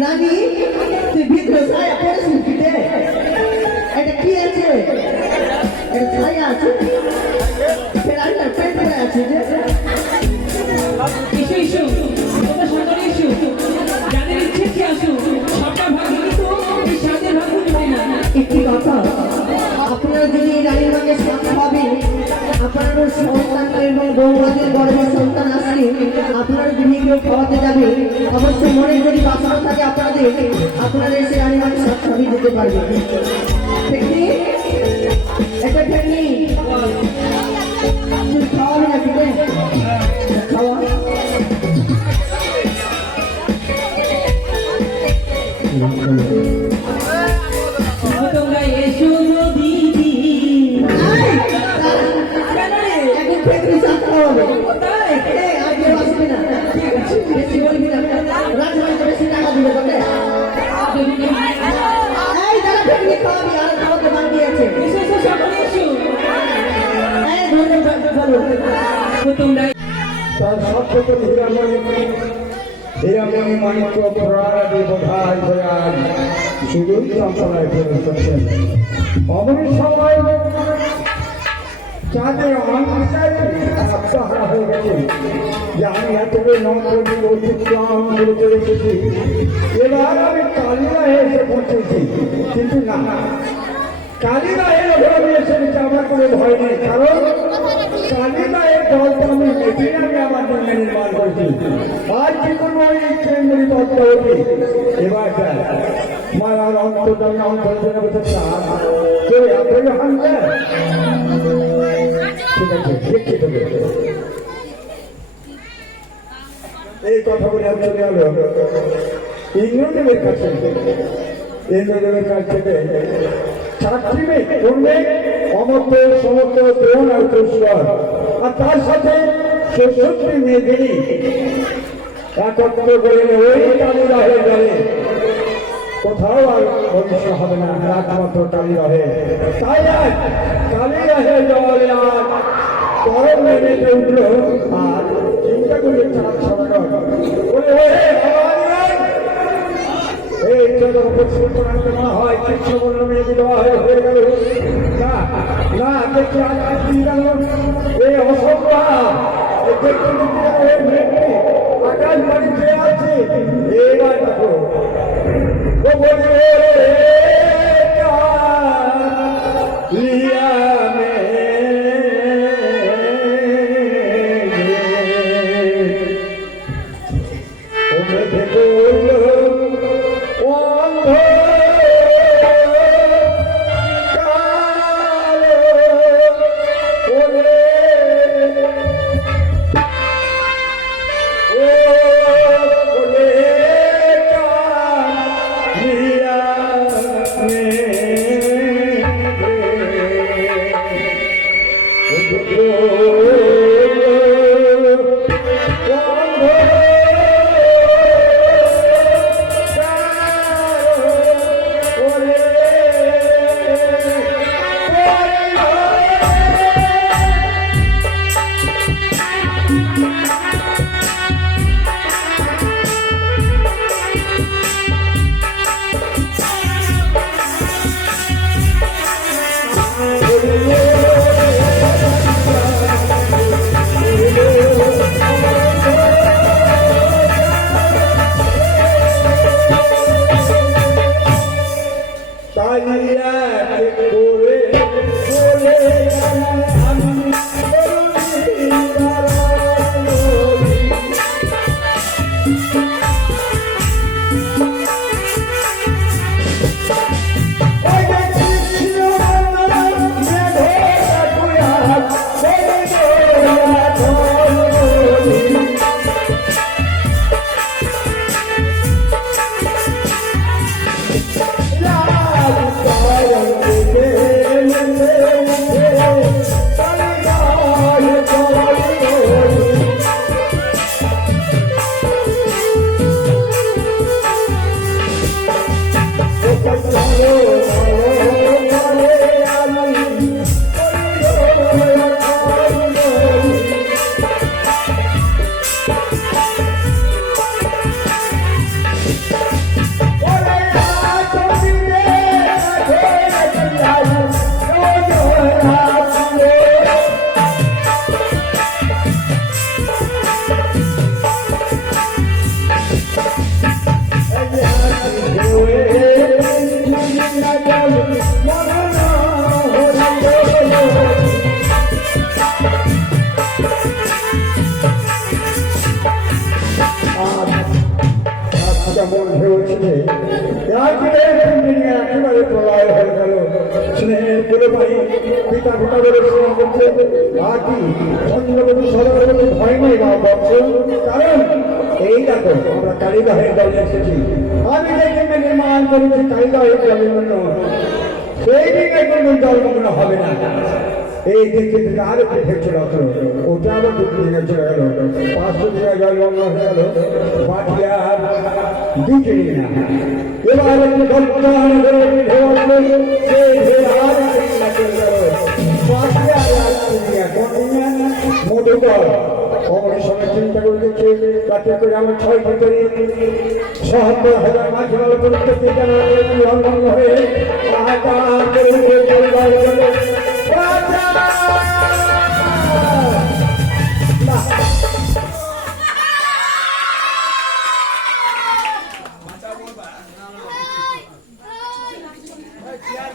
নানি তুই ভিতরে ছায়া পড়েছিস কিটে এটা কি আছে এটা ছায়া আছে ফের আর পেট পড়ে আছে যে ইস্যু ইস্যু তোমার সরকারি ইস্যু যাদের ইচ্ছে কি আসু সবটা ভাগ কিন্তু এই সাদের ভাগ নেবে না একটি কথা আপনারা যদি রানীর মাকে সাথে পাবেন আপনার সন্তান এবং বৌমাদের গর্ভে সন্তান আসলে আপনারা যদি কেউ খাওয়াতে যাবে অবশ্যই মনে যদি বাসনা থাকে আপনারা এসে রানীর মাকে সাথে পাবি দিতে পারবেন ঠিক এটা ঠিক তুই খাওয়াবি না কিনে খাওয়া তোমরা এসো দিদি একদিন ফেকরি সাথ খাওয়াবে আগে আসবে না ঠিক আছে বেশি বলবি না রাজবাড়িতে বেশি টাকা দিবে তোকে এই যারা ফেকরি খাওয়াবি আর খাওয়াতে বাকি আছে এসো এসো সকলে এসো এই ধন্যবাদ বলো তোমরা তার সত্যকে হীরামণি মানিক্য প্রাণাদি বোধায় প্রয়াজ শুধুই যন্ত্রণায় ফেলেছেন অমনি সময় চাঁদের অনেকটাই আত্মহারা হয়ে গেছে যে আমি এতগুলো নগরী অতিক্রম করে এসেছি এবার আমি কালিরায় এসে পৌঁছেছি কিন্তু না কালিরায়ের ঘরে এসে আমার কোনো ভয় নেই কারণ কালিরায়ের দলটা আমি মেপে আমি আমার জন্য নির্মাণ করছি আর যে কোনো ওই কেন্দ্রী দলটা হচ্ছে এবার মায়ার অন্তর্জামী অন্তর্জনে বসে কেউ এতই হাঙ্গে ঠিক আছে দেখছি তোকে এই কথা বলে আমি চলে গেল ইন্দ্রদেবের কাছে ইন্দ্রদেবের কাছ থেকে চারটি মেয়ে করবে অমর্ত সমর্থ দ্রোণ আর পুষ্কর আর তার সাথে ৬৬ মেয়েদেরই একত্র করে ওই কালিরাহে গেলে কোথাও আর ভবিষ্য হবে না একমাত্র কালিরাহে তাই আর কালিরাহে জলে আর পরম মেঘে উঠল আর চিন্তা করে চাঁদ ছড়ানো এই ছেলে যখন পরিষ্কার করে আনতে না হয় কৃষ্ণ বলল মেয়ে বিধবা হয়ে গেল না না দেখছি আজ কি গেল এই অসম্ভব আকাশ বাড়ি চেয়ে আছে এবার দেখো ও বলবে লিয়া মে ও মেঘে বলল অন্ধ কালো ওরে ও বলে কালিয়া মে একেবারে প্রলয় হয়ে গেল স্নেহের বলে ভাই পিতা পিতা বলে স্নেহ করছে আর কি চন্দ্রবতী সদাবতী ভয় নেই মা বৎস কারণ এই দেখো আমরা কালীদহের দলে এসেছি আমি যেখানে নির্মাণ করেছি কালীদহের দলের জন্য সেই দিকে কোনো জলমগ্ন হবে না এই দিক থেকে আর একটু ভেঙে রাখলো ওটা আবার দুটো দিকে চলে গেল 500 টাকা জলমগ্ন হয়ে গেল বাকি আর দুটি না এবার একটু দলপ্রাণ করে মধুকর কমলের সঙ্গে চিন্তা করে দেখছে তাতে করে আমি 6 ভিতরে ৭০,০০০ মাঝে পরিস্থিতি লন্ডন হয়ে চেয়ার